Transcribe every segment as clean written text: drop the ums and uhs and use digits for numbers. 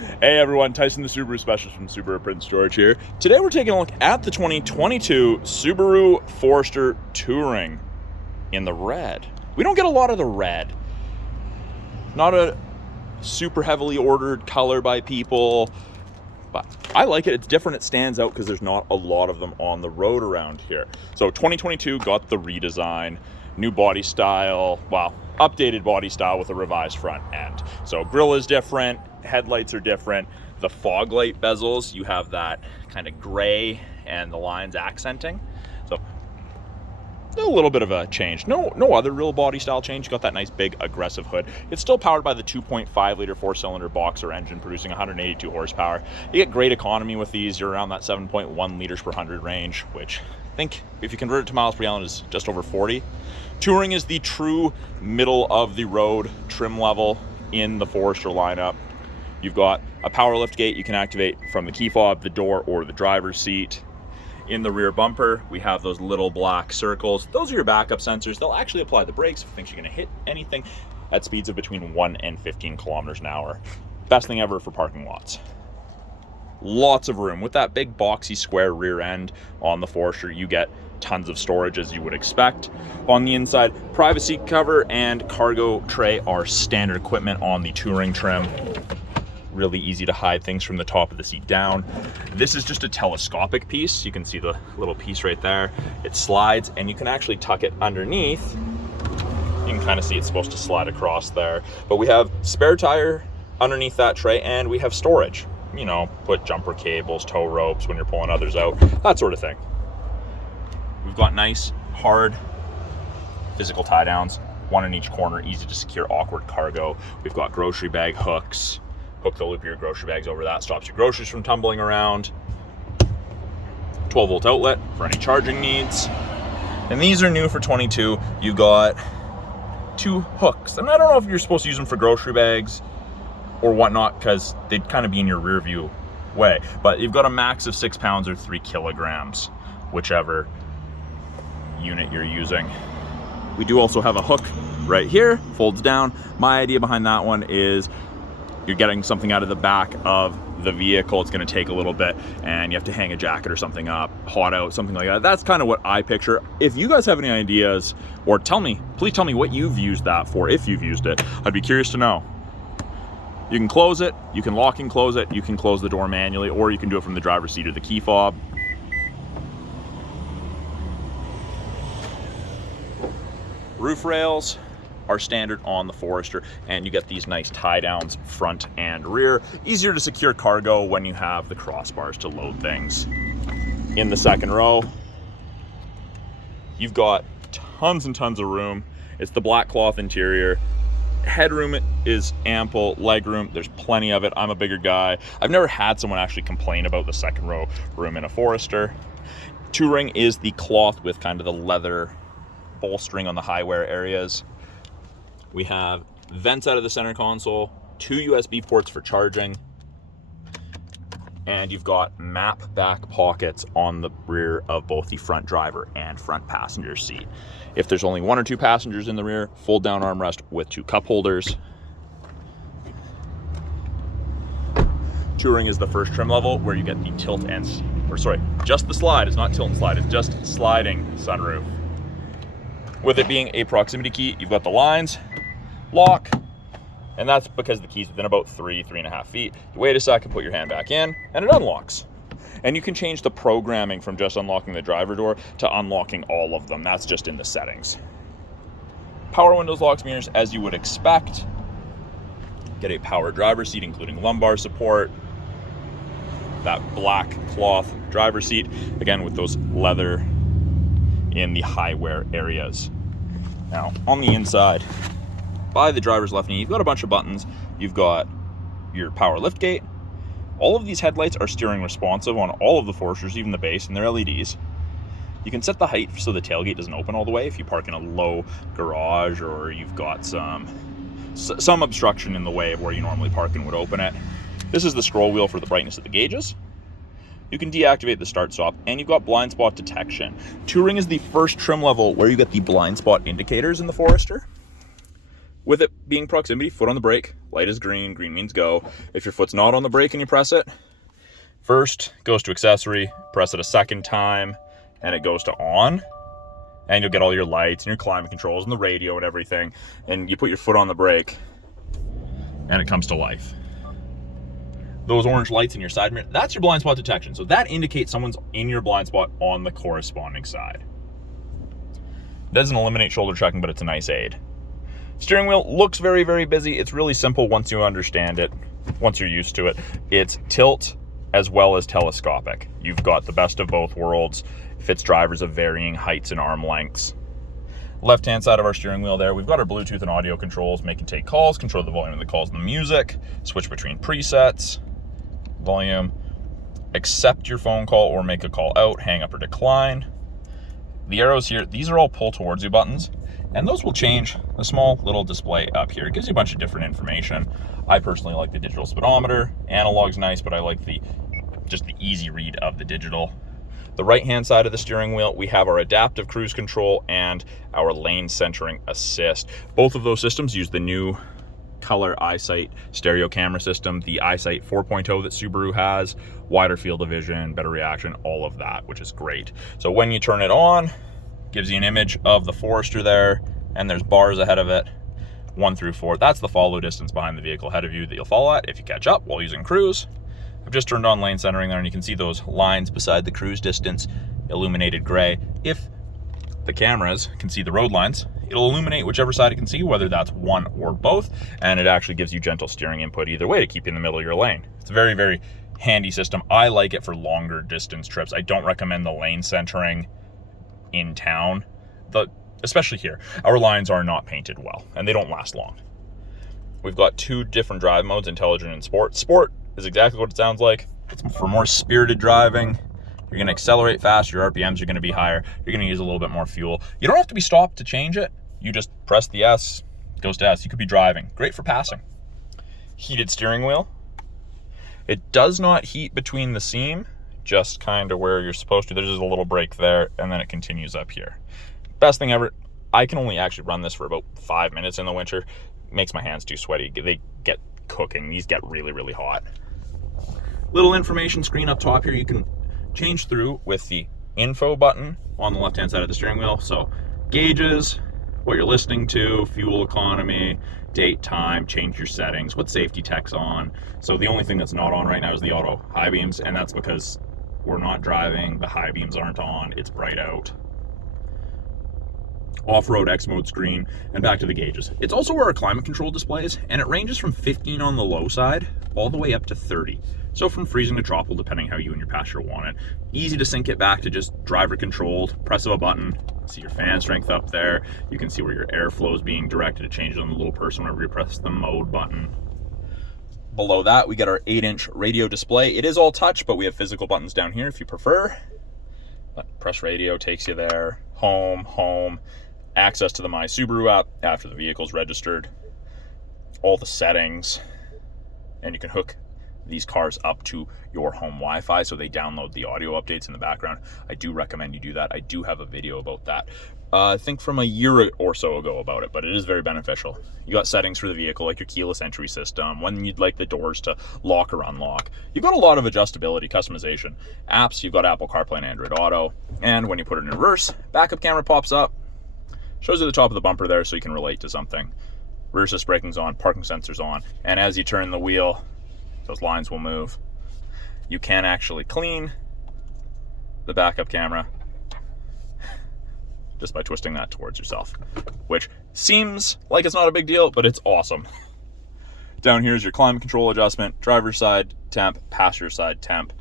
Hey everyone, Tyson the Subaru specialist from Subaru Print Storage here. Today we're taking a look at the 2022 Subaru Forester Touring in the red. We don't get a lot of the red. Not a super heavily ordered color by people, but I like it. It's different. It stands out because there's not a lot of them on the road around here. So 2022 got the redesign, new body style, well, updated body style with a revised front end. So grille is different, headlights are different. The fog light bezels, you have that kind of gray and the lines accenting. So a little bit of a change. No other real body style change. You got that nice big aggressive hood. It's still powered by the 2.5 liter 4-cylinder boxer engine producing 182 horsepower. You get great economy with these. You're around that 7.1 liters per 100 range, which I think if you convert it to miles per gallon is just over 40. Touring is the true middle of the road trim level in the Forester lineup. You've got a power lift gate you can activate from the key fob, the door, or the driver's seat. In the rear bumper, we have those little black circles. Those are your backup sensors. They'll actually apply the brakes if you think you're gonna hit anything at speeds of between 1 and 15 kilometers an hour. Best thing ever for parking lots. Lots of room. With that big boxy square rear end on the Forester, you get tons of storage as you would expect. On the inside, privacy cover and cargo tray are standard equipment on the Touring trim. Really easy to hide things from the top of the seat down. This is just a telescopic piece. You can see the little piece right there. It slides and you can actually tuck it underneath. You can kind of see it's supposed to slide across there. But we have spare tire underneath that tray and we have storage. You know, put jumper cables, tow ropes when you're pulling others out, that sort of thing. We've got nice, hard, physical tie downs, one in each corner, easy to secure awkward cargo. We've got grocery bag hooks. Hook the loop of your grocery bags over that, stops your groceries from tumbling around. 12-volt outlet for any charging needs. And these are new for 22. You got 2 hooks. And I don't know if you're supposed to use them for grocery bags or whatnot, because they'd kind of be in your rear view way. But you've got a max of 6 pounds or 3 kilograms, whichever unit you're using. We do also have a hook right here, folds down. My idea behind that one is you're getting something out of the back of the vehicle. It's going to take a little bit and you have to hang a jacket or something up, hot out, something like that. That's kind of what I picture. If you guys have any ideas, or please tell me what you've used that for, if you've used it. I'd be curious to know. You can close it, you can lock and close it, you can close the door manually, or you can do it from the driver's seat or the key fob. Roof rails are standard on the Forester, and you get these nice tie downs front and rear. Easier to secure cargo when you have the crossbars to load things. In the second row, you've got tons and tons of room. It's the black cloth interior. Headroom is ample, legroom, there's plenty of it. I'm a bigger guy. I've never had someone actually complain about the second row room in a Forester. Touring is the cloth with kind of the leather bolstering on the high wear areas. We have vents out of the center console, 2 USB ports for charging, and you've got map back pockets on the rear of both the front driver and front passenger seat. If there's only 1 or 2 passengers in the rear, fold down armrest with 2 cup holders. Touring is the first trim level where you get the tilt and, just the slide. It's not tilt and slide, it's just sliding sunroof. With it being a proximity key, you've got the lines, lock, and that's because the key's within about 3.5 feet. You wait a second, put your hand back in, and it unlocks. And you can change the programming from just unlocking the driver door to unlocking all of them. That's just in the settings. Power windows, locks, mirrors, as you would expect. Get a power driver seat, including lumbar support. That black cloth driver seat, again with those leather in the high wear areas. Now, on the inside, by the driver's left knee, you've got a bunch of buttons. You've got your power lift gate. All of these headlights are steering responsive on all of the Foresters, even the base, and they're LEDs. You can set the height so the tailgate doesn't open all the way if you park in a low garage or you've got some obstruction in the way of where you normally park and would open it. This is the scroll wheel for the brightness of the gauges. You can deactivate the start stop, and you've got blind spot detection. Touring is the first trim level where you get the blind spot indicators in the Forester. With it being proximity, foot on the brake, light is green, green means go. If your foot's not on the brake and you press it, first goes to accessory, press it a second time, and it goes to on, and you'll get all your lights and your climate controls and the radio and everything, and you put your foot on the brake, and it comes to life. Those orange lights in your side mirror, that's your blind spot detection. So that indicates someone's in your blind spot on the corresponding side. Doesn't eliminate shoulder checking, but it's a nice aid. Steering wheel looks very, very busy. It's really simple once you understand it, once you're used to it. It's tilt as well as telescopic. You've got the best of both worlds. It fits drivers of varying heights and arm lengths. Left-hand side of our steering wheel there, we've got our Bluetooth and audio controls, make and take calls, control the volume of the calls and the music, switch between presets, volume, accept your phone call or make a call out, hang up or decline. The arrows here, these are all pull towards you buttons, and those will change the small little display up here. It gives you a bunch of different information. I personally like the digital speedometer. Analog's nice, but I like just the easy read of the digital. The right-hand side of the steering wheel, we have our adaptive cruise control and our lane centering assist. Both of those systems use the new color EyeSight stereo camera system, the EyeSight 4.0 that Subaru has, wider field of vision, better reaction, all of that, which is great. So when you turn it on, gives you an image of the Forester there, and there's bars ahead of it, 1 through 4. That's the follow distance behind the vehicle ahead of you that you'll follow at if you catch up while using cruise. I've just turned on lane centering there, and you can see those lines beside the cruise distance, illuminated gray. If the cameras can see the road lines, it'll illuminate whichever side it can see, whether that's one or both, and it actually gives you gentle steering input either way to keep you in the middle of your lane. It's a very, very handy system. I like it for longer distance trips. I don't recommend the lane centering in town, especially here. Our lines are not painted well, and they don't last long. We've got 2 different drive modes, intelligent and sport. Sport is exactly what it sounds like. It's for more spirited driving. You're going to accelerate faster, your RPMs are going to be higher, you're going to use a little bit more fuel. You don't have to be stopped to change it. You just press the S, it goes to S. You could be driving. Great for passing. Heated steering wheel. It does not heat between the seam, just kind of where you're supposed to. There's just a little break there, and then it continues up here. Best thing ever. I can only actually run this for about 5 minutes in the winter. Makes my hands too sweaty. They get cooking. These get really, really hot. Little information screen up top here. You can change through with the info button on the left-hand side of the steering wheel. So gauges, what you're listening to, fuel economy, date, time, change your settings, what safety tech's on. So the only thing that's not on right now is the auto high beams, and that's because we're not driving, the high beams aren't on, it's bright out. Off-road X mode screen, and back to the gauges. It's also where our climate control displays, and it ranges from 15 on the low side all the way up to 30. So from freezing to tropical, depending how you and your passenger want it. Easy to sync it back to just driver controlled, press of a button, see your fan strength up there. You can see where your airflow is being directed to change it on the little person whenever you press the mode button. Below that, we get our 8-inch radio display. It is all touch, but we have physical buttons down here if you prefer. Press radio takes you there. Home, access to the My Subaru app after the vehicle's registered. All the settings, and you can hook these cars up to your home Wi-Fi so they download the audio updates in the background. I do recommend you do that. I do have a video about that. I think from a year or so ago about it, but it is very beneficial. You got settings for the vehicle, like your keyless entry system, when you'd like the doors to lock or unlock. You've got a lot of adjustability, customization. Apps, you've got Apple CarPlay and Android Auto, and when you put it in reverse, backup camera pops up, shows you the top of the bumper there so you can relate to something. Rear assist braking's on, parking sensors on, and as you turn the wheel, those lines will move. You can actually clean the backup camera just by twisting that towards yourself, which seems like it's not a big deal, but it's awesome. Down here is your climate control adjustment, driver's side temp, passenger side temp,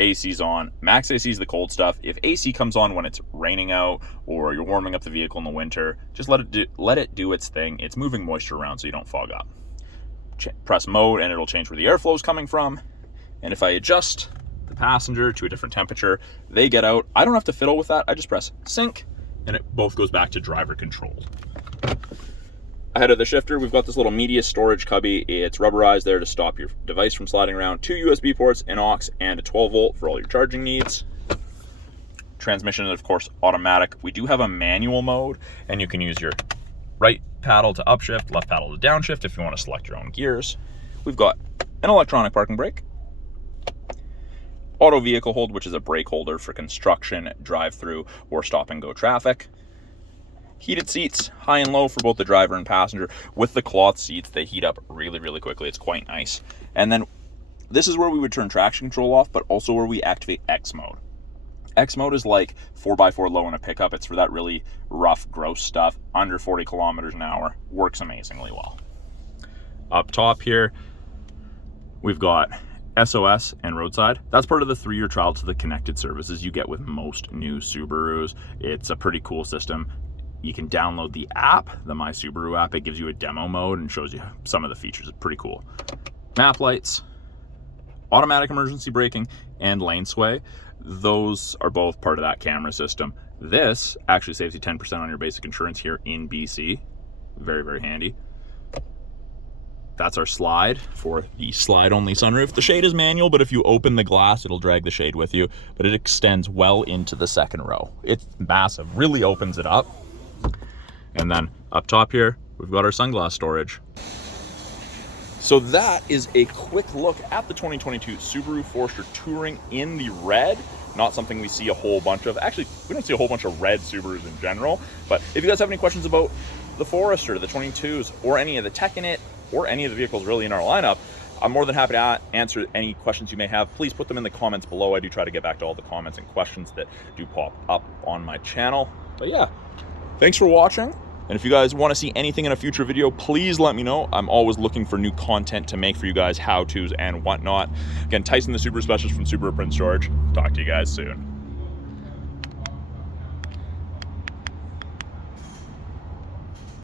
AC's on. Max AC is the cold stuff. If AC comes on when it's raining out or you're warming up the vehicle in the winter, just let it do its thing. It's moving moisture around so you don't fog up. Press mode and it'll change where the airflow is coming from. And if I adjust the passenger to a different temperature, they get out. I don't have to fiddle with that. I just press sync and it both goes back to driver controlled. Ahead of the shifter, we've got this little media storage cubby. It's rubberized there to stop your device from sliding around. 2 USB ports, an aux, and a 12 volt for all your charging needs. Transmission is, of course, automatic. We do have a manual mode, and you can use your right paddle to upshift, left paddle to downshift if you want to select your own gears. We've got an electronic parking brake, auto vehicle hold, which is a brake holder for construction, drive-through, or stop-and-go traffic. Heated seats, high and low for both the driver and passenger. With the cloth seats, they heat up really, really quickly. It's quite nice. And then this is where we would turn traction control off, but also where we activate X mode. X mode is like 4x4 low in a pickup. It's for that really rough, gross stuff, under 40 kilometers an hour. Works amazingly well. Up top here, we've got SOS and roadside. That's part of the 3-year trial to the connected services you get with most new Subarus. It's a pretty cool system. You can download the app, the My Subaru app. It gives you a demo mode and shows you some of the features. It's pretty cool. Map lights, automatic emergency braking, and lane sway. Those are both part of that camera system. This actually saves you 10% on your basic insurance here in BC. Very, very handy. That's our slide for the slide-only sunroof. The shade is manual, but if you open the glass, it'll drag the shade with you, but it extends well into the second row. It's massive, really opens it up. And then up top here, we've got our sunglass storage. So that is a quick look at the 2022 Subaru Forester Touring in the red. Not something we see a whole bunch of. Actually, we don't see a whole bunch of red Subarus in general, but if you guys have any questions about the Forester, the 22s, or any of the tech in it, or any of the vehicles really in our lineup, I'm more than happy to answer any questions you may have. Please put them in the comments below. I do try to get back to all the comments and questions that do pop up on my channel. But yeah, thanks for watching. And if you guys want to see anything in a future video, please let me know. I'm always looking for new content to make for you guys, how-tos and whatnot. Again, Tyson, the Subaru Specialist from Subaru Prince George. Talk to you guys soon.